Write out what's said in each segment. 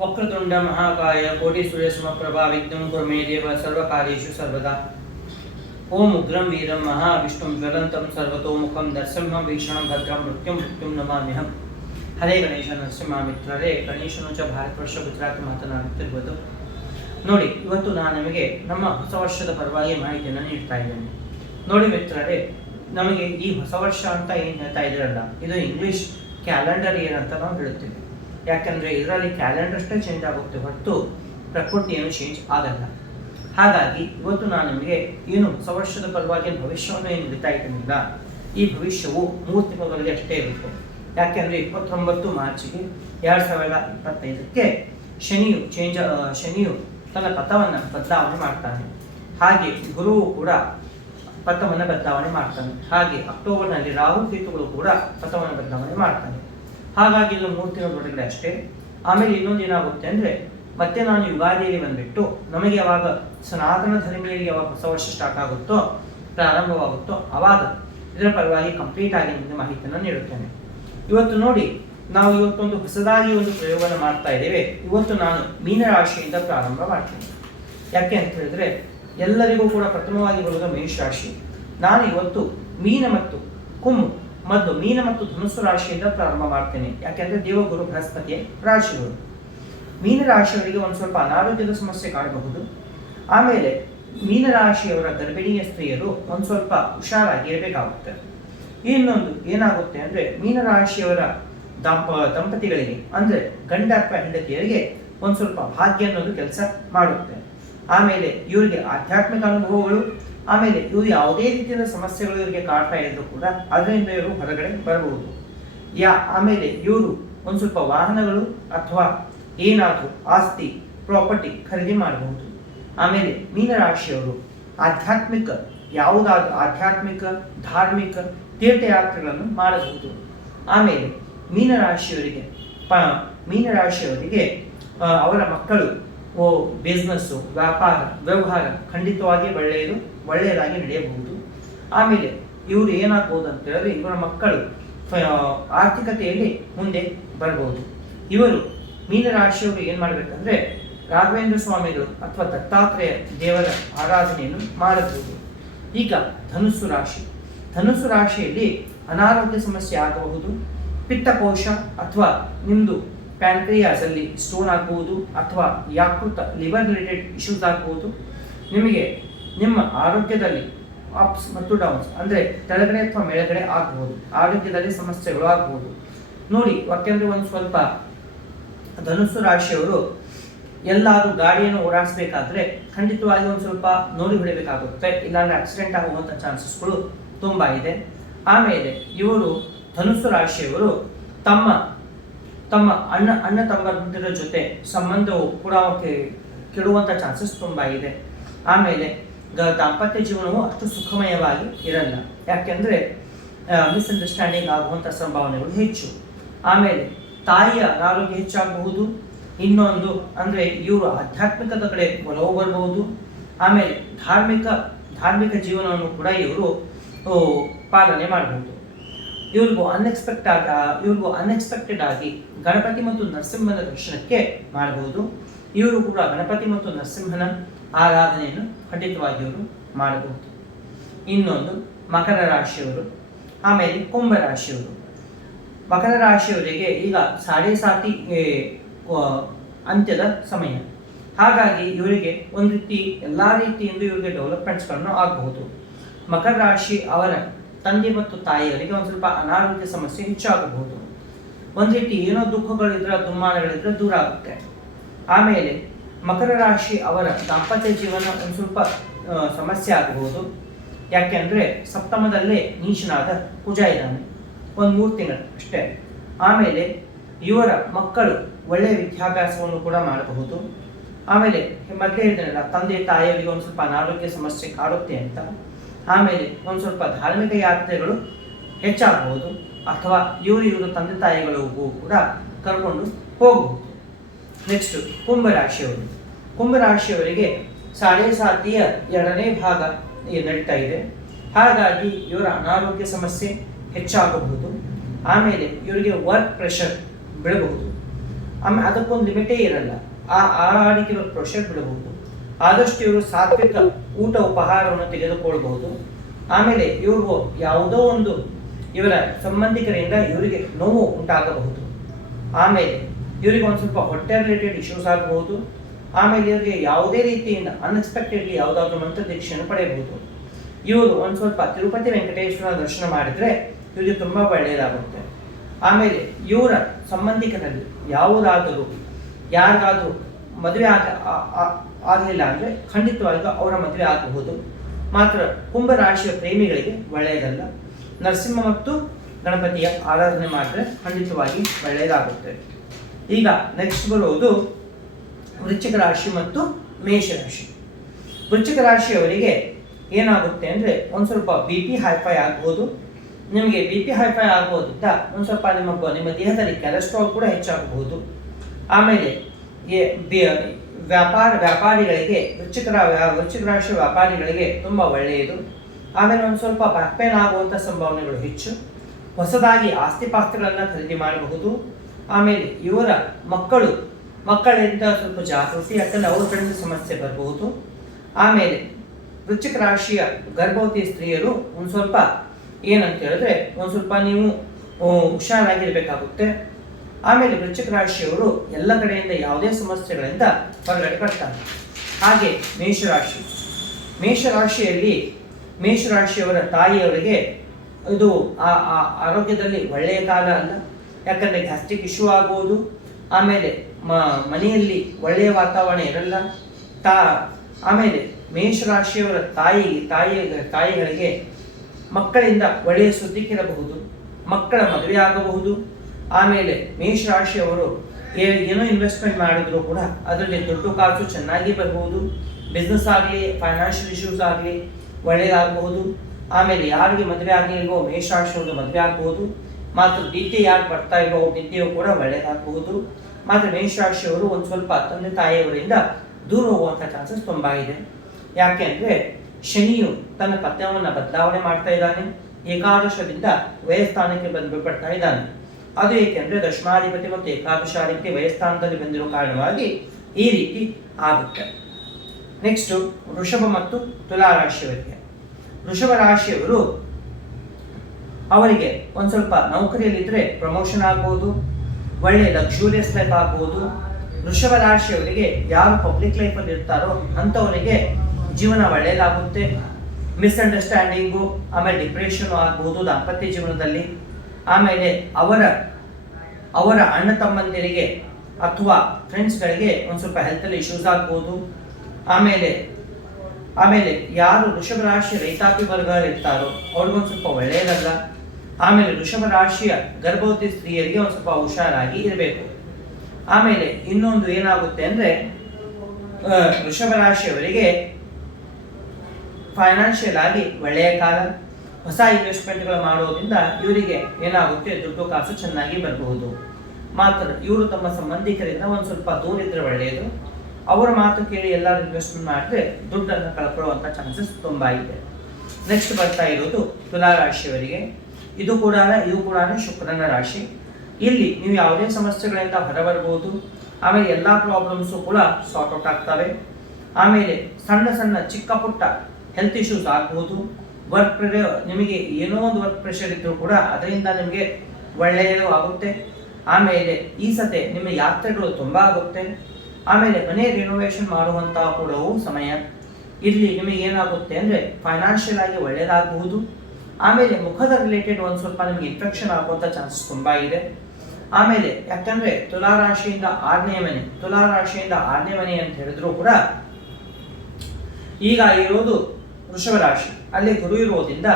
ವಕ್ರತುಂಡ ಮಹಾಕಾಯ ಕೋಟಿ ಸೂರ್ಯಸಮಪ್ರಭಾ ವಿಘ್ನಂ ಕುರುಮೇ ದೇವ ಸರ್ವಕಾರ್ಯೇಷು ಸರ್ವದಾ. ಓಂ ಉಗ್ರಂ ವೀರಂ ಮಹಾವಿಷ್ಣುಂ ಜ್ವಲಂತಂ ಸರ್ವತೋಮುಖಂ ನರಸಿಂಹಂ ವೀಕ್ಷಣಂ ಭದ್ರಂ ಮೃತ್ಯುಂ ಮೃತ್ಯುಂ ನಮಾಮ್ಯಹಂ. ಹರೇ ಗಣೇಶ ನರಸಿಂಹ ಮಿತ್ರರೇ ಗಣೇಶನು ಚ ಭಾರತವರ್ಷ ಗುಜರಾತ್ ಮಾತನಾಡುತ್ತಿರುವುದು. ನೋಡಿ, ಇವತ್ತು ನಾನು ನಿಮಗೆ ನಮ್ಮ ಹೊಸ ವರ್ಷದ ಪರವಾಗಿ ಮಾಹಿತಿಯನ್ನು ನೀಡ್ತಾ ಇದ್ದೇನೆ. ನೋಡಿ ಮಿತ್ರರೇ, ನಮಗೆ ಈ ಹೊಸ ವರ್ಷ ಅಂತ ಏನು ಹೇಳ್ತಾ ಇದ್ದೀರಲ್ಲ, ಇದು ಇಂಗ್ಲಿಷ್ ಕ್ಯಾಲೆಂಡರ್ ಏನಂತ ನಾವು ಹೇಳುತ್ತೇವೆ. ಯಾಕಂದ್ರೆ ಇದರಲ್ಲಿ ಕ್ಯಾಲೆಂಡರ್ ಅಷ್ಟೇ ಚೇಂಜ್ ಆಗುತ್ತೆ ಹೊರತು ಪ್ರಕೃತಿ ಏನು ಚೇಂಜ್ ಆಗಲ್ಲ. ಹಾಗಾಗಿ ಇವತ್ತು ನಾನು ನಿಮಗೆ ಏನು ಹೊಸ ವರ್ಷದ ಪರವಾಗಿ ಭವಿಷ್ಯವನ್ನು ಏನು ನೀಡ್ತಾ ಇದ್ದೀನಿಲ್ಲ ಈ ಭವಿಷ್ಯವು ಮೂರು ತಿಂಗಳಿಗೆ ಅಷ್ಟೇ ಇರುತ್ತೆ. ಯಾಕೆಂದರೆ ಇಪ್ಪತ್ತೊಂಬತ್ತು ಮಾರ್ಚ್ಗೆ ಎರಡು ಸಾವಿರದ ಇಪ್ಪತ್ತೈದಕ್ಕೆ ಶನಿಯು ಚೇಂಜ್ ಶನಿಯು ತನ್ನ ಪಥವನ್ನು ಬದಲಾವಣೆ ಮಾಡ್ತಾನೆ. ಹಾಗೆ ಗುರುವು ಕೂಡ ಪಥವನ್ನು ಬದಲಾವಣೆ ಮಾಡ್ತಾನೆ. ಹಾಗೆ ಅಕ್ಟೋಬರ್ನಲ್ಲಿ ರಾಹು ಕೇತುಗಳು ಕೂಡ ಪಥವನ್ನು ಬದಲಾವಣೆ ಮಾಡ್ತಾನೆ. ಹಾಗಾಗಿ ಇಲ್ಲಿ ಮೂರು ತಿಂಗಳೊಳಗಡೆ ಅಷ್ಟೇ. ಆಮೇಲೆ ಇನ್ನೊಂದು ಏನಾಗುತ್ತೆ ಅಂದ್ರೆ, ಮತ್ತೆ ನಾನು ಯುಗಾದಿಯಲ್ಲಿ ಬಂದ್ಬಿಟ್ಟು ನಮಗೆ ಯಾವಾಗ ಸನಾತನ ಧರ್ಮೀಯರಿಗೆ ಯಾವಾಗ ಹೊಸ ವರ್ಷ ಸ್ಟಾರ್ಟ್ ಆಗುತ್ತೋ, ಪ್ರಾರಂಭವಾಗುತ್ತೋ, ಅವಾಗ ಇದರ ಪರವಾಗಿ ಕಂಪ್ಲೀಟ್ ಆಗಿ ನಿಮಗೆ ಮಾಹಿತಿಯನ್ನು ನೀಡುತ್ತೇನೆ. ಇವತ್ತು ನೋಡಿ, ನಾವು ಇವತ್ತೊಂದು ಹೊಸದಾಗಿ ಒಂದು ಪ್ರಯೋಗವನ್ನು ಮಾಡ್ತಾ ಇದ್ದೇವೆ. ಇವತ್ತು ನಾನು ಮೀನರಾಶಿಯಿಂದ ಪ್ರಾರಂಭ ಮಾಡ್ತೀನಿ. ಯಾಕೆ ಅಂತ ಹೇಳಿದ್ರೆ, ಎಲ್ಲರಿಗೂ ಕೂಡ ಪ್ರಥಮವಾಗಿ ಬರುವುದು ಮೇಷರಾಶಿ ನಾನು ಇವತ್ತು ಮೀನ ಮತ್ತು ಕುಂಭ ಮತ್ತು ಮೀನ ಮತ್ತು ಧನುಸ್ಸು ರಾಶಿಯಿಂದ ಪ್ರಾರಂಭ ಮಾಡ್ತೇನೆ. ಯಾಕೆಂದ್ರೆ ದೇವಗುರು ಬೃಹಸ್ಪತಿಯ ರಾಶಿಗಳು. ಮೀನ ರಾಶಿಯವರಿಗೆ ಒಂದು ಸ್ವಲ್ಪ ಅನಾರೋಗ್ಯದ ಸಮಸ್ಯೆ ಕಾಣಬಹುದು. ಆಮೇಲೆ ಮೀನ ರಾಶಿಯವರ ಗರ್ಭಿಣಿಯ ಸ್ತ್ರೀಯರು ಒಂದು ಸ್ವಲ್ಪ ಹುಷಾರಾಗಿ ಇರಬೇಕಾಗುತ್ತೆ. ಇನ್ನೊಂದು ಏನಾಗುತ್ತೆ ಅಂದ್ರೆ ಮೀನ ರಾಶಿಯವರ ದಂಪ, ದಂಪತಿಗಳಿಗೆ, ಅಂದ್ರೆ ಗಂಡ ಅಥವಾ ಹೆಂಡತಿಯರಿಗೆ ಒಂದು ಸ್ವಲ್ಪ ಭಾಗ್ಯ ಅನ್ನೋದು ಕೆಲಸ ಮಾಡುತ್ತೆ. ಆಮೇಲೆ ಇವರಿಗೆ ಆಧ್ಯಾತ್ಮಿಕ ಅನುಭವಗಳು ಆಮೇಲೆ ಇವರು ಯಾವುದೇ ರೀತಿಯ ಸಮಸ್ಯೆಗಳು ಇವರಿಗೆ ಕಾಡ್ತಾ ಇದ್ರು ಕೂಡ ಅದರಿಂದ ಇವರು ಹೊರಗಡೆ ಬರಬಹುದು. ಯಾ, ಆಮೇಲೆ ಇವರು ಒಂದು ಸ್ವಲ್ಪ ವಾಹನಗಳು ಅಥವಾ ಏನಾದರೂ ಆಸ್ತಿ, ಪ್ರಾಪರ್ಟಿ ಖರೀದಿ ಮಾಡಬಹುದು. ಆಮೇಲೆ ಮೀನರಾಶಿಯವರು ಆಧ್ಯಾತ್ಮಿಕ, ಯಾವುದಾದ್ರೂ ಆಧ್ಯಾತ್ಮಿಕ, ಧಾರ್ಮಿಕ ತೀರ್ಥಯಾತ್ರೆಗಳನ್ನು ಮಾಡಬಹುದು. ಆಮೇಲೆ ಮೀನರಾಶಿಯವರಿಗೆ, ಪ, ಮೀನರಾಶಿಯವರಿಗೆ ಅವರ ಮಕ್ಕಳು ಓ ಬಿಸ್ನೆಸ್ಸು ವ್ಯಾಪಾರ, ವ್ಯವಹಾರ ಖಂಡಿತವಾಗಿ ಒಳ್ಳೆಯದು, ಒಳ್ಳೆಯದಾಗಿ ನಡೆಯಬಹುದು. ಆಮೇಲೆ ಇವರು ಏನಾಗ್ಬೋದು ಅಂತ ಹೇಳಿದ್ರೆ ಇವರ ಮಕ್ಕಳು ಆರ್ಥಿಕತೆಯಲ್ಲಿ ಮುಂದೆ ಬರಬಹುದು ಇವರು ಮೀನರಾಶಿಯವರು ಏನು ಮಾಡಬೇಕಂದ್ರೆ ರಾಘವೇಂದ್ರ ಸ್ವಾಮಿಗಳು ಅಥವಾ ದತ್ತಾತ್ರೇಯ ದೇವರ ಆರಾಧನೆಯನ್ನು ಮಾಡಬಹುದು. ಈಗ ಧನುಸ್ಸು ರಾಶಿ. ಧನುಸ್ಸು ರಾಶಿಯಲ್ಲಿ ಅನಾರೋಗ್ಯ ಸಮಸ್ಯೆ ಆಗಬಹುದು, ಪಿತ್ತಕೋಶ ಅಥವಾ ನಿಮ್ಮದು ಪ್ಯಾನ್ಕ್ರಿಯಾಸ್ ಅಲ್ಲಿ ಸ್ಟೋನ್ ಆಗಬಹುದು ಅಥವಾ ಯಾಕೃತ ಲಿವರ್ ರಿಲೇಟೆಡ್ ಇಶ್ಯೂಸ್ ಆಗಬಹುದು ನಿಮಗೆ ನಿಮ್ಮ ಆರೋಗ್ಯದಲ್ಲಿ ಅಪ್ಸ್ ಮತ್ತು ಡೌನ್ಸ್, ಅಂದರೆ ಕೆಳಗಡೆ ಅಥವಾ ಮೇಳಗಡೆ ಆಗಬಹುದು ಆರೋಗ್ಯದಲ್ಲಿ ಸಮಸ್ಯೆಗಳು ಆಗಬಹುದು ನೋಡಿ ಯಾಕೆಂದರೆ ಒಂದು ಸ್ವಲ್ಪ ಧನುಸ್ಸು ರಾಶಿಯವರು ಎಲ್ಲಾದ್ರೂ ಗಾಡಿಯನ್ನು ಓಡಾಡಿಸ್ಬೇಕಾದ್ರೆ ಖಂಡಿತವಾಗಿ ಒಂದು ಸ್ವಲ್ಪ ನೋಡಿ ಹೊಡಿಬೇಕಾಗುತ್ತೆ, ಇಲ್ಲಾಂದ್ರೆ ಆಕ್ಸಿಡೆಂಟ್ ಆಗುವಂಥ ಚಾನ್ಸಸ್ಗಳು ತುಂಬ ಇದೆ. ಆಮೇಲೆ ಇವರು ಧನುಸ್ಸು ರಾಶಿಯವರು ತಮ್ಮ ತಮ್ಮ ಅಣ್ಣ ಅಣ್ಣ ತಮ್ಮಂದಿರ ಜೊತೆ ಸಂಬಂಧವು ಕೂಡ ಅವಕ್ಕೆ ಕೆಡುವಂಥ ಚಾನ್ಸಸ್ ತುಂಬ ಇದೆ. ಆಮೇಲೆ ದಾಂಪತ್ಯ ಜೀವನವು ಅಷ್ಟು ಸುಖಮಯವಾಗಿ ಇರಲ್ಲ. ಯಾಕೆಂದರೆ ಮಿಸ್ಅಂಡರ್ಸ್ಟ್ಯಾಂಡಿಂಗ್ ಆಗುವಂಥ ಸಂಭಾವನೆಗಳು ಹೆಚ್ಚು. ಆಮೇಲೆ ತಾಯಿಯ ಅನಾರೋಗ್ಯ ಹೆಚ್ಚಾಗಬಹುದು. ಇನ್ನೊಂದು ಅಂದರೆ ಇವರು ಆಧ್ಯಾತ್ಮಿಕದ ಕಡೆ ಒಲವು ಬರಬಹುದು. ಆಮೇಲೆ ಧಾರ್ಮಿಕ ಧಾರ್ಮಿಕ ಜೀವನವನ್ನು ಕೂಡ ಇವರು ಪಾಲನೆ ಮಾಡಬಹುದು. ಇವ್ರಿಗೂ ಅನ್ಎಕ್ಸ್ಪೆಕ್ಟ್ ಆಗ, ಇವ್ರಿಗೂ ಅನ್ಎಕ್ಸ್ಪೆಕ್ಟೆಡ್ ಆಗಿ ಗಣಪತಿ ಮತ್ತು ನರಸಿಂಹನ ದರ್ಶನಕ್ಕೆ ಮಾಡಬಹುದು. ಇವರು ಕೂಡ ಗಣಪತಿ ಮತ್ತು ನರಸಿಂಹನ ಆರಾಧನೆಯನ್ನು ಖಂಡಿತವಾಗಿ ಇವರು ಮಾಡಬಹುದು. ಇನ್ನೊಂದು ಮಕರ ರಾಶಿಯವರು, ಆಮೇಲೆ ಕುಂಭ ರಾಶಿಯವರು. ಮಕರ ರಾಶಿಯವರಿಗೆ ಈಗ ಸಾಡೆ ಸಾತಿ ಅಂತ್ಯದ ಸಮಯ. ಹಾಗಾಗಿ ಇವರಿಗೆ ಒಂದು ರೀತಿ ಎಲ್ಲ ರೀತಿಯಿಂದ ಇವರಿಗೆ ಡೆವಲಪ್ಮೆಂಟ್ಸ್ಗಳನ್ನು ಆಗಬಹುದು. ಮಕರ ರಾಶಿ ಅವರ ತಂದೆ ಮತ್ತು ತಾಯಿಯವರಿಗೆ ಒಂದು ಸ್ವಲ್ಪ ಅನಾರೋಗ್ಯ ಸಮಸ್ಯೆ ಹೆಚ್ಚಾಗಬಹುದು. ಒಂದು ರೀತಿ ಏನೋ ದುಃಖಗಳಿದ್ರೆ, ದುಮ್ಮಾನಗಳಿದ್ರೆ ದೂರ ಆಗುತ್ತೆ. ಆಮೇಲೆ ಮಕರ ರಾಶಿ ಅವರ ದಾಂಪತ್ಯ ಜೀವನ ಒಂದು ಸ್ವಲ್ಪ ಸಮಸ್ಯೆ ಆಗಬಹುದು. ಯಾಕೆಂದ್ರೆ ಸಪ್ತಮದಲ್ಲೇ ನೀಚನಾದ ಪೂಜಾ ಇದ್ದಾನೆ. ಒಂದು ಮೂರು ತಿಂಗಳು ಅಷ್ಟೇ. ಆಮೇಲೆ ಇವರ ಮಕ್ಕಳು ಒಳ್ಳೆಯ ವಿದ್ಯಾಭ್ಯಾಸವನ್ನು ಕೂಡ ಮಾಡಬಹುದು. ಆಮೇಲೆ ಮೊದಲೇ ಹೇಳಿದ್ರಲ್ಲ ತಂದೆ ತಾಯಿಯವರಿಗೆ ಒಂದು ಸ್ವಲ್ಪ ಅನಾರೋಗ್ಯ ಸಮಸ್ಯೆ ಕಾಡುತ್ತೆ ಅಂತ. ಆಮೇಲೆ ಒಂದು ಸ್ವಲ್ಪ ಧಾರ್ಮಿಕ ಯಾತ್ರೆಗಳು ಹೆಚ್ಚಾಗಬಹುದು ಅಥವಾ ಇವರು ಇವರು ತಂದೆ ತಾಯಿಗಳಿಗೂ ಕೂಡ ಕರ್ಕೊಂಡು ಹೋಗಬಹುದು ನೆಕ್ಸ್ಟ್ ಕುಂಭರಾಶಿಯವರು. ಕುಂಭರಾಶಿಯವರಿಗೆ ಸಾಡೆ ಸಾತಿಯ ಎರಡನೇ ಭಾಗ ನಡೀತಾ ಇದೆ. ಹಾಗಾಗಿ ಇವರ ಅನಾರೋಗ್ಯ ಸಮಸ್ಯೆ ಹೆಚ್ಚಾಗಬಹುದು. ಆಮೇಲೆ ಇವರಿಗೆ ವರ್ಕ್ ಪ್ರೆಷರ್ ಬೀಳಬಹುದು. ಆಮೇಲೆ ಅದಕ್ಕೊಂದು ಲಿಮಿಟೇ ಇರಲ್ಲ. ಆ ಆ ಪ್ರೆಷರ್ ಬಿಡಬಹುದು ಆದಷ್ಟು ಇವರು ಸಾತ್ವಿಕ ಊಟ ಉಪಹಾರವನ್ನು ತೆಗೆದುಕೊಳ್ಬಹುದು ಆಮೇಲೆ ಇವ್ರಿಗೂ ಯಾವುದೋ ಒಂದು ಇವರ ಸಂಬಂಧಿಕರಿಂದ ಇವರಿಗೆ ನೋವು ಉಂಟಾಗಬಹುದು. ಆಮೇಲೆ ಇವರಿಗೆ ಒಂದು ಸ್ವಲ್ಪ ಹೊಟ್ಟೆ ರಿಲೇಟೆಡ್ ಇಶ್ಯೂಸ್ ಆಗಬಹುದು ಆಮೇಲೆ ಇವರಿಗೆ ಯಾವುದೇ ರೀತಿಯಿಂದ ಅನ್ಎಕ್ಸ್ಪೆಕ್ಟೆಡ್ಲಿ ಯಾವುದಾದ್ರೂ ಮಂತ್ರ ದೀಕ್ಷೆಯನ್ನು ಪಡೆಯಬಹುದು. ಇವರು ಒಂದು ಸ್ವಲ್ಪ ತಿರುಪತಿ ವೆಂಕಟೇಶ್ವರ ದರ್ಶನ ಮಾಡಿದರೆ ಇವರಿಗೆ ತುಂಬ ಒಳ್ಳೆಯದಾಗುತ್ತೆ ಆಮೇಲೆ ಇವರ ಸಂಬಂಧಿಕರಲ್ಲಿ ಯಾವುದಾದರೂ ಯಾರಿಗಾದರೂ ಮದುವೆ ಆಗ ಆಗಲಿಲ್ಲ ಅಂದರೆ ಖಂಡಿತವಾಗಿಯೂ ಅವರ ಮದುವೆ ಆಗಬಹುದು. ಮಾತ್ರ ಕುಂಭರಾಶಿಯ ಪ್ರೇಮಿಗಳಿಗೆ ಒಳ್ಳೆಯದಲ್ಲ. ನರಸಿಂಹ ಮತ್ತು ಗಣಪತಿಯ ಆರಾಧನೆ ಮಾಡಿದ್ರೆ ಖಂಡಿತವಾಗಿ ಒಳ್ಳೆಯದಾಗುತ್ತೆ. ಈಗ ನೆಕ್ಸ್ಟ್ ಬರುವುದು ವೃಶ್ಚಿಕ ರಾಶಿ ಮತ್ತು ಮೇಷರಾಶಿ ವೃಶ್ಚಿಕ ರಾಶಿಯವರಿಗೆ ಏನಾಗುತ್ತೆ ಅಂದರೆ ಒಂದು ಸ್ವಲ್ಪ ಬಿ ಪಿ ಹೈಫೈ ಆಗ್ಬೋದು. ನಿಮಗೆ ಬಿ ಪಿ ಹೈಫೈ ಆಗೋದ್ರಿಂದ ಒಂದು ಸ್ವಲ್ಪ ನಿಮ್ಮ ನಿಮ್ಮ ದೇಹದಲ್ಲಿ ಕೊಲೆಸ್ಟ್ರಾಲ್ ಕೂಡ ಹೆಚ್ಚಾಗಬಹುದು. ಆಮೇಲೆ ವ್ಯಾಪಾರ, ವ್ಯಾಪಾರಿಗಳಿಗೆ ವೃಶ್ಚಿಕ ರಾಶಿ ವೃಶ್ಚಿಕ ರಾಶಿಯ ವ್ಯಾಪಾರಿಗಳಿಗೆ ತುಂಬ ಒಳ್ಳೆಯದು. ಆಮೇಲೆ ಒಂದು ಸ್ವಲ್ಪ ಬ್ಯಾಕ್ ಪೇನ್ ಆಗುವಂಥ ಸಂಭಾವನೆಗಳು ಹೆಚ್ಚು. ಹೊಸದಾಗಿ ಆಸ್ತಿ ಪಾಸ್ತಿಗಳನ್ನು ಖರೀದಿ ಮಾಡಬಹುದು. ಆಮೇಲೆ ಇವರ ಮಕ್ಕಳು, ಮಕ್ಕಳಿಂದ ಸ್ವಲ್ಪ ಜಾಗೃತಿ ಯಾಕಂದರೆ ಅವ್ರ ಕಡೆಯಿಂದ ಸಮಸ್ಯೆ ಬರಬಹುದು. ಆಮೇಲೆ ವೃಶ್ಚಿಕ ರಾಶಿಯ ಗರ್ಭವತಿ ಸ್ತ್ರೀಯರು ಒಂದು ಸ್ವಲ್ಪ ಏನಂತ ಹೇಳಿದ್ರೆ, ಒಂದು ಸ್ವಲ್ಪ ನೀವು ಹುಷಾರಾಗಿರ್ಬೇಕಾಗುತ್ತೆ. ಆಮೇಲೆ ವೃಶ್ಚಿಕ ರಾಶಿಯವರು ಎಲ್ಲ ಕಡೆಯಿಂದ ಯಾವುದೇ ಸಮಸ್ಯೆಗಳಿಂದ ಹೊರಗಡೆ ಬರ್ತಾರೆ. ಹಾಗೆ ಮೇಷರಾಶಿ. ಮೇಷರಾಶಿಯಲ್ಲಿ ಮೇಷರಾಶಿಯವರ ತಾಯಿಯವರಿಗೆ ಇದು ಆ, ಆ- ಆರೋಗ್ಯದಲ್ಲಿ ಒಳ್ಳೆಯ ಕಾಲ ಅಲ್ಲ. ಯಾಕಂದರೆ ಗ್ಯಾಸ್ಟಿಕ್ ಇಶ್ಯೂ ಆಗ್ಬೋದು, ಆಮೇಲೆ ಮ, ಮನೆಯಲ್ಲಿ ಒಳ್ಳೆಯ ವಾತಾವರಣ ಇರಲ್ಲ. ತಾ, ಆಮೇಲೆ ಮೇಷರಾಶಿಯವರ ತಾಯಿ ತಾಯಿ, ತಾಯಿಗಳಿಗೆ ಮಕ್ಕಳಿಂದ ಒಳ್ಳೆಯ ಸುದ್ದಿ ಕೇಳಬಹುದು, ಮಕ್ಕಳ ಮದುವೆ ಆಗಬಹುದು ಆಮೇಲೆ ಮೇಷರಾಶಿಯವರು ಏನೋ ಇನ್ವೆಸ್ಟ್ಮೆಂಟ್ ಮಾಡಿದ್ರು ಕೂಡ ಅದರಲ್ಲಿ ದುಡ್ಡು ಕಾಸು ಚೆನ್ನಾಗಿ ಬರಬಹುದು ಬಿಸ್ನೆಸ್ ಆಗಲಿ ಫೈನಾನ್ಷಿಯಲ್ ಇಶ್ಯೂಸ್ ಆಗಲಿ ಒಳ್ಳೆಯದಾಗಬಹುದು ಆಮೇಲೆ ಯಾರಿಗೆ ಮದುವೆ ಆಗಲಿಲ್ವೋ ಮೇಷರಾಶಿಯವ್ರದ್ದು ಮದುವೆ ಆಗಬಹುದು ಮಾತ್ರ ನಿದ್ದೆ ಯಾರು ಬರ್ತಾ ಇಲ್ವೋ ನಿದ್ದೆಯು ಕೂಡ ಒಳ್ಳೆಯದಾಗಬಹುದು ಮಾತ್ರ ಮೇಷರಾಶಿಯವರು ಒಂದು ಸ್ವಲ್ಪ ತಂದೆ ತಾಯಿಯವರಿಂದ ದೂರ ಹೋಗುವಂಥ ಚಾನ್ಸಸ್ ತುಂಬ ಇದೆ. ಯಾಕೆ ಅಂದರೆ ಶನಿಯು ತನ್ನ ಪಥ್ಯವನ್ನು ಬದಲಾವಣೆ ಮಾಡ್ತಾ ಇದ್ದಾನೆ. ಏಕಾದಶದಿಂದ ವಯಸ್ಥಾನಕ್ಕೆ ಬಂದು ಬಿಡ್ತಾ ಇದ್ದಾನೆ. ಅದು ಏಕೆಂದರೆ ದಶಮಾಧಿಪತಿ ಮತ್ತು ಏಕಾದಶಾಧಿಪತಿ ವಯಸ್ಥಾನದಲ್ಲಿ ಬಂದಿರೋ ಕಾರಣವಾಗಿ ಈ ರೀತಿ ಆಗುತ್ತೆ. ನೆಕ್ಸ್ಟು ವೃಷಭ ಮತ್ತು ತುಲಾ ರಾಶಿಯವರಿಗೆ. ವೃಷಭ ರಾಶಿಯವರು ಅವರಿಗೆ ಒಂದು ಸ್ವಲ್ಪ ನೌಕರಿಯಲ್ಲಿದ್ದರೆ ಪ್ರಮೋಷನ್ ಆಗ್ಬೋದು, ಒಳ್ಳೆ ಲಕ್ಷೂರಿಯಸ್ ಲೈಫ್ ಆಗ್ಬೋದು. ವೃಷಭ ರಾಶಿಯವರಿಗೆ ಯಾರು ಪಬ್ಲಿಕ್ ಲೈಫಲ್ಲಿ ಇರ್ತಾರೋ ಅಂಥವರಿಗೆ ಜೀವನ ಒಳ್ಳೆಯದಾಗುತ್ತೆ ಮಿಸ್ಅಂಡರ್ಸ್ಟ್ಯಾಂಡಿಂಗು ಆಮೇಲೆ ಡಿಪ್ರೆಷನ್ ಆಗ್ಬೋದು, ದಾಂಪತ್ಯ ಜೀವನದಲ್ಲಿ ಆಮೇಲೆ ಅವರ ಅವರ ಅಣ್ಣ ತಮ್ಮಂದಿರಿಗೆ ಅಥವಾ ಫ್ರೆಂಡ್ಸ್ಗಳಿಗೆ ಒಂದು ಸ್ವಲ್ಪ ಹೆಲ್ತಲ್ಲಿ ಇಶ್ಯೂಸ್ ಆಗ್ಬೋದು. ಆಮೇಲೆ ಆಮೇಲೆ ಯಾರು ವೃಷಭ ರಾಶಿ ರೈತಾಪಿ ವರ್ಗಗಳಿರ್ತಾರೋ ಅವ್ರಿಗೊಂದು ಸ್ವಲ್ಪ ಒಳ್ಳೆಯದಲ್ಲ. ಆಮೇಲೆ ವೃಷಭ ರಾಶಿಯ ಗರ್ಭವತಿ ಸ್ತ್ರೀಯರಿಗೆ ಒಂದು ಸ್ವಲ್ಪ ಹುಷಾರಾಗಿ ಇರಬೇಕು. ಆಮೇಲೆ ಇನ್ನೊಂದು ಏನಾಗುತ್ತೆ ಅಂದರೆ ವೃಷಭ ರಾಶಿಯವರಿಗೆ ಫೈನಾನ್ಷಿಯಲ್ ಆಗಿ ಒಳ್ಳೆಯ ಕಾಲ. ಹೊಸ ಇನ್ವೆಸ್ಟ್ಮೆಂಟ್ಗಳು ಮಾಡೋದ್ರಿಂದ ಇವರಿಗೆ ಏನಾಗುತ್ತೆ? ದುಡ್ಡು ಕಾಸು ಚೆನ್ನಾಗಿ ಬರಬಹುದು. ಮಾತ್ರ ಇವರು ತಮ್ಮ ಸಂಬಂಧಿಕರಿಂದ ಒಂದು ಸ್ವಲ್ಪ ದೂರ ಇದ್ರೆ ಒಳ್ಳೆಯದು ಅವರ ಮಾತು ಕೇಳಿ ಎಲ್ಲರೂ ಇನ್ವೆಸ್ಟ್ಮೆಂಟ್ ಮಾಡಿದ್ರೆ ದುಡ್ಡನ್ನು ಕಳ್ಕೊಳ್ಳುವಂಥ ಚಾನ್ಸಸ್ ತುಂಬ ಇದೆ. ನೆಕ್ಸ್ಟ್ ಬರ್ತಾ ಇರೋದು ತುಲಾ ರಾಶಿಯವರಿಗೆ. ಇದು ಕೂಡ ಇದು ಕೂಡ ಶುಕ್ರನ ರಾಶಿ. ಇಲ್ಲಿ ನೀವು ಯಾವುದೇ ಸಮಸ್ಯೆಗಳಿಂದ ಹೊರಬರ್ಬೋದು ಆಮೇಲೆ ಎಲ್ಲ ಪ್ರಾಬ್ಲಮ್ಸು ಕೂಡ ಸಾರ್ಟ್ ಔಟ್ ಆಗ್ತವೆ. ಆಮೇಲೆ ಸಣ್ಣ ಸಣ್ಣ ಚಿಕ್ಕ ಪುಟ್ಟ ಹೆಲ್ತ್ ಇಶ್ಯೂಸ್ ಆಗ್ಬೋದು. ವರ್ಕ್ ನಿಮಗೆ ಏನೋ ಒಂದು ವರ್ಕ್ ಪ್ರೆಷರ್ ಇದ್ದರೂ ಕೂಡ ಅದರಿಂದ ನಿಮಗೆ ಒಳ್ಳೆಯದು ಆಗುತ್ತೆ. ಆಮೇಲೆ ಈ ಸತೆ ನಿಮ್ಮ ಯಾತ್ರೆಗಳು ತುಂಬ ಆಗುತ್ತೆ. ಆಮೇಲೆ ಮನೆ ರಿನೋವೇಷನ್ ಮಾಡುವಂತಹ ಕೂಡ ಸಮಯ. ಇಲ್ಲಿ ನಿಮಗೆ ಏನಾಗುತ್ತೆ ಅಂದರೆ ಫೈನಾನ್ಷಿಯಲ್ ಆಗಿ ಒಳ್ಳೆಯದಾಗಬಹುದು ಆಮೇಲೆ ಮುಖದ ರಿಲೇಟೆಡ್ ಒಂದು ಸ್ವಲ್ಪ ನಿಮಗೆ ಇನ್ಫೆಕ್ಷನ್ ಆಗುವಂಥ ಚಾನ್ಸಸ್ ತುಂಬ ಇದೆ. ಆಮೇಲೆ ಯಾಕಂದರೆ ತುಲಾರಾಶಿಯಿಂದ ಆರನೇ ಮನೆ, ತುಲಾರಾಶಿಯಿಂದ ಆರನೇ ಮನೆ ಅಂತ ಹೇಳಿದ್ರು ಕೂಡ ಈಗ ಇರೋದು ವೃಷಭ ರಾಶಿ. ಅಲ್ಲಿ ಗುರು ಇರುವುದರಿಂದ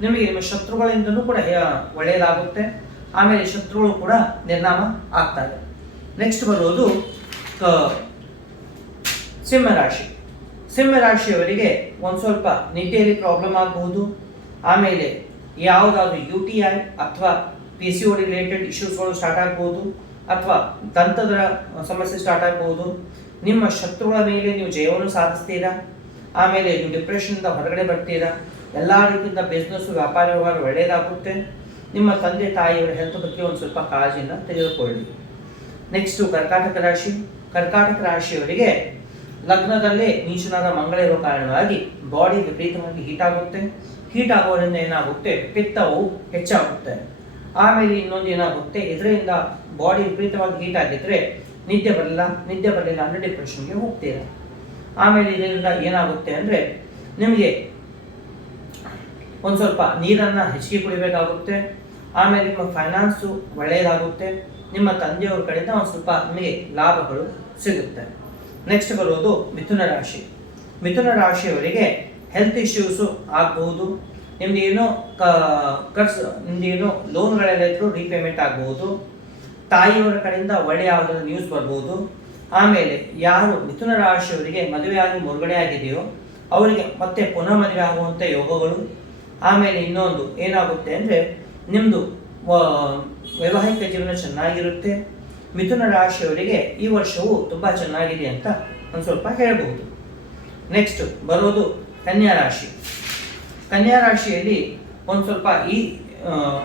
ನಿಮಗೆ ನಿಮ್ಮ ಶತ್ರುಗಳಿಂದಲೂ ಕೂಡ ಒಳ್ಳೆಯದಾಗುತ್ತೆ. ಆಮೇಲೆ ಶತ್ರುಗಳು ಕೂಡ ನಿರ್ನಾಮ ಆಗ್ತಾರೆ ನೆಕ್ಸ್ಟ್ ಬರೋದು ಕ- ಸಿಂಹರಾಶಿ. ಸಿಂಹರಾಶಿಯವರಿಗೆ ಒಂದು ಸ್ವಲ್ಪ ನಿದ್ದೆಯಲ್ಲಿ ಪ್ರಾಬ್ಲಮ್ ಆಗಬಹುದು. ಆಮೇಲೆ ಯಾವುದಾದ್ರು ಯು ಟಿ ಐ ಅಥವಾ ಪಿ ಸಿ ಒ ರಿಲೇಟೆಡ್ ಇಶ್ಯೂಸ್ಗಳು ಸ್ಟಾರ್ಟ್ ಆಗ್ಬೋದು ಅಥವಾ ದಂತದ ಸಮಸ್ಯೆ ಸ್ಟಾರ್ಟ್ ಆಗ್ಬೋದು ನಿಮ್ಮ ಶತ್ರುಗಳ ಮೇಲೆ ನೀವು ಜಯವನ್ನು ಸಾಧಿಸ್ತೀರಾ? ಆಮೇಲೆ ನೀವು ಡಿಪ್ರೆಷನ್ನಿಂದ ಹೊರಗಡೆ ಬರ್ತೀರಾ? ಎಲ್ಲ ರೀತಿಯಿಂದ ಬಿಸ್ನೆಸ್ಸು ವ್ಯಾಪಾರ ವ್ಯವಹಾರ ಒಳ್ಳೆಯದಾಗುತ್ತೆ ನಿಮ್ಮ ತಂದೆ, ತಾಯಿಯವರ ಹೆಲ್ತ್ ಬಗ್ಗೆ ಒಂದು ಸ್ವಲ್ಪ ಕಾಳಜಿಯನ್ನು ತೆಗೆದುಕೊಳ್ಳಿ. ನೆಕ್ಸ್ಟ್ ಕರ್ಕಾಟಕ ರಾಶಿ. ಕರ್ಕಾಟಕ ರಾಶಿಯವರಿಗೆ ಲಗ್ನದಲ್ಲೇ ನೀಚನಾದ ಮಂಗಳ ಇರುವ ಕಾರಣವಾಗಿ ಬಾಡಿ ವಿಪರೀತವಾಗಿ ಹೀಟ್ ಆಗುತ್ತೆ. ಹೀಟ್ ಆಗೋದ್ರಿಂದ ಏನಾಗುತ್ತೆ? ಪಿತ್ತವು ಹೆಚ್ಚಾಗುತ್ತೆ. ಆಮೇಲೆ ಇನ್ನೊಂದು ಏನಾಗುತ್ತೆ? ಇದರಿಂದ ಬಾಡಿ ವಿಪರೀತವಾಗಿ ಹೀಟ್ ಆಗಿದ್ರೆ ನಿದ್ದೆ ಬರಲ್ಲ. ನಿದ್ದೆ ಬರಲಿಲ್ಲ ಅಂದರೆ ಡಿಪ್ರೆಷನ್ಗೆ ಹೋಗ್ತೀರ? ಆಮೇಲೆ ಇದರಿಂದ ಏನಾಗುತ್ತೆ ಅಂದರೆ ನಿಮಗೆ ಒಂದು ಸ್ವಲ್ಪ ನೀರನ್ನು ಹೆಚ್ಚಿಗೆ ಕುಡಿಬೇಕಾಗುತ್ತೆ. ಆಮೇಲೆ ನಿಮ್ಮ ಫೈನಾನ್ಸು ಒಳ್ಳೆಯದಾಗುತ್ತೆ ನಿಮ್ಮ ತಂದೆಯವ್ರ ಕಡೆಯಿಂದ ಒಂದು ಸ್ವಲ್ಪ ನಿಮಗೆ ಲಾಭಗಳು ಸಿಗುತ್ತೆ. ನೆಕ್ಸ್ಟ್ ಬರೋದು ಮಿಥುನ ರಾಶಿ. ಮಿಥುನ ರಾಶಿಯವರಿಗೆ ಹೆಲ್ತ್ ಇಶ್ಯೂಸು ಆಗ್ಬೋದು. ನಿಮ್ದು ಏನೋ ಕ ಖರ್ಚು ನಿಮ್ದು ಏನೋ ಲೋನ್ಗಳೆಲ್ಲ ಇದ್ರೂ ರೀಪೇಮೆಂಟ್ ಆಗ್ಬೋದು. ತಾಯಿಯವರ ಕಡೆಯಿಂದ ಒಳ್ಳೆಯ ನ್ಯೂಸ್ ಬರ್ಬೋದು. ಆಮೇಲೆ ಯಾರು ಮಿಥುನ ರಾಶಿಯವರಿಗೆ ಮದುವೆಯಾಗಿ ಮುರುಗಡೆ ಆಗಿದೆಯೋ ಅವರಿಗೆ ಮತ್ತೆ ಪುನಃ ಮದುವೆ ಆಗುವಂಥ ಯೋಗಗಳು. ಆಮೇಲೆ ಇನ್ನೊಂದು ಏನಾಗುತ್ತೆ ಅಂದರೆ ನಿಮ್ಮದು ವೈವಾಹಿಕ ಜೀವನ ಚೆನ್ನಾಗಿರುತ್ತೆ. ಮಿಥುನ ರಾಶಿಯವರಿಗೆ ಈ ವರ್ಷವು ತುಂಬ ಚೆನ್ನಾಗಿದೆ ಅಂತ ಒಂದು ಸ್ವಲ್ಪ ಹೇಳಬಹುದು ನೆಕ್ಸ್ಟ್ ಬರೋದು ಕನ್ಯಾ ರಾಶಿ. ಕನ್ಯಾ ರಾಶಿಯಲ್ಲಿ ಒಂದು ಸ್ವಲ್ಪ ಈ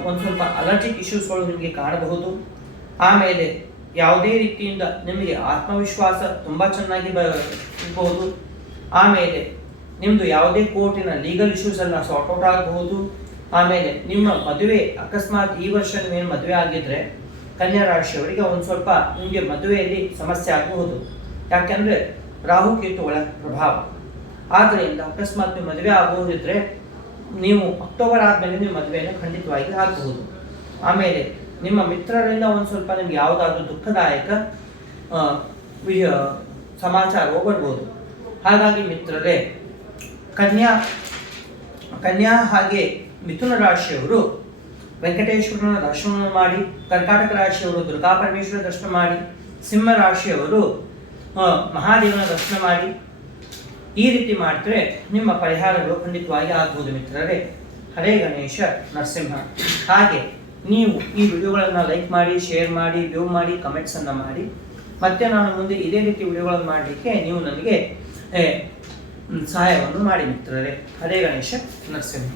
ಒಂದು ಸ್ವಲ್ಪ ಅಲರ್ಜಿಕ್ ಇಶ್ಯೂಸ್ಗಳು ನಿಮಗೆ ಕಾಣಬಹುದು. ಆಮೇಲೆ ಯಾವುದೇ ರೀತಿಯಿಂದ ನಿಮಗೆ ಆತ್ಮವಿಶ್ವಾಸ ತುಂಬ ಚೆನ್ನಾಗಿ ಬ ಇರಬಹುದು ಆಮೇಲೆ ನಿಮ್ಮದು ಯಾವುದೇ ಕೋರ್ಟಿನ ಲೀಗಲ್ ಇಶ್ಯೂಸ್ ಎಲ್ಲ ಸಾರ್ಟ್ ಔಟ್ ಆಗಬಹುದು. ಆಮೇಲೆ ನಿಮ್ಮ ಮದುವೆ, ಅಕಸ್ಮಾತ್ ಈ ವರ್ಷ ನೀವೇನು ಮದುವೆ ಆಗಿದ್ರೆ ಕನ್ಯಾ ರಾಶಿಯವರಿಗೆ ಒಂದು ಸ್ವಲ್ಪ ನಿಮಗೆ ಮದುವೆಯಲ್ಲಿ ಸಮಸ್ಯೆ ಆಗಬಹುದು. ಯಾಕೆಂದರೆ ರಾಹು ಕೇತುಗಳ ಪ್ರಭಾವ. ಆದ್ದರಿಂದ ಅಕಸ್ಮಾತ್ ನೀವು ಮದುವೆ ಆಗುವುದಿದ್ರೆ ನೀವು ಅಕ್ಟೋಬರ್ ಆದಮೇಲೆ ನೀವು ಮದುವೆಯನ್ನು ಖಂಡಿತವಾಗಿ ಆಗಬಹುದು ಆಮೇಲೆ ನಿಮ್ಮ ಮಿತ್ರರಿಂದ ಒಂದು ಸ್ವಲ್ಪ ನಿಮ್ಗೆ ಯಾವುದಾದ್ರೂ ದುಃಖದಾಯಕ ಸಮಾಚಾರವು ಬರ್ಬೋದು ಹಾಗಾಗಿ ಮಿತ್ರರೇ, ಕನ್ಯಾ ಕನ್ಯಾ ಹಾಗೆ ಮಿಥುನ ರಾಶಿಯವರು ವೆಂಕಟೇಶ್ವರನ ದರ್ಶನವನ್ನು ಮಾಡಿ, ಕರ್ಕಾಟಕ ರಾಶಿಯವರು ದುರ್ಗಾ ಪರಮೇಶ್ವರ ದರ್ಶನ ಮಾಡಿ, ಸಿಂಹ ರಾಶಿಯವರು ಮಹಾದೇವನ ದರ್ಶನ ಮಾಡಿ, ಈ ರೀತಿ ಮಾಡಿದ್ರೆ ನಿಮ್ಮ ಪರಿಹಾರಗಳು ಖಂಡಿತವಾಗಿ ಆಗ್ಬೋದು ಮಿತ್ರರೇ. ಹರೇ ಗಣೇಶ, ನರಸಿಂಹ. ಹಾಗೆ ನೀವು ಈ ವಿಡಿಯೋಗಳನ್ನು ಲೈಕ್ ಮಾಡಿ ಶೇರ್ ಮಾಡಿ ವ್ಯೂ ಮಾಡಿ ಕಮೆಂಟ್ಸನ್ನು ಮಾಡಿ. ಮತ್ತೆ ನಾನು ಮುಂದೆ ಇದೇ ರೀತಿ ವಿಡಿಯೋಗಳನ್ನು ಮಾಡಲಿಕ್ಕೆ ನೀವು ನನಗೆ ಸಹಾಯವನ್ನು ಮಾಡಿ ಮಿತ್ರರೇ. ಅದೇ ಗಣೇಶ, ನರಸಿಂಹ.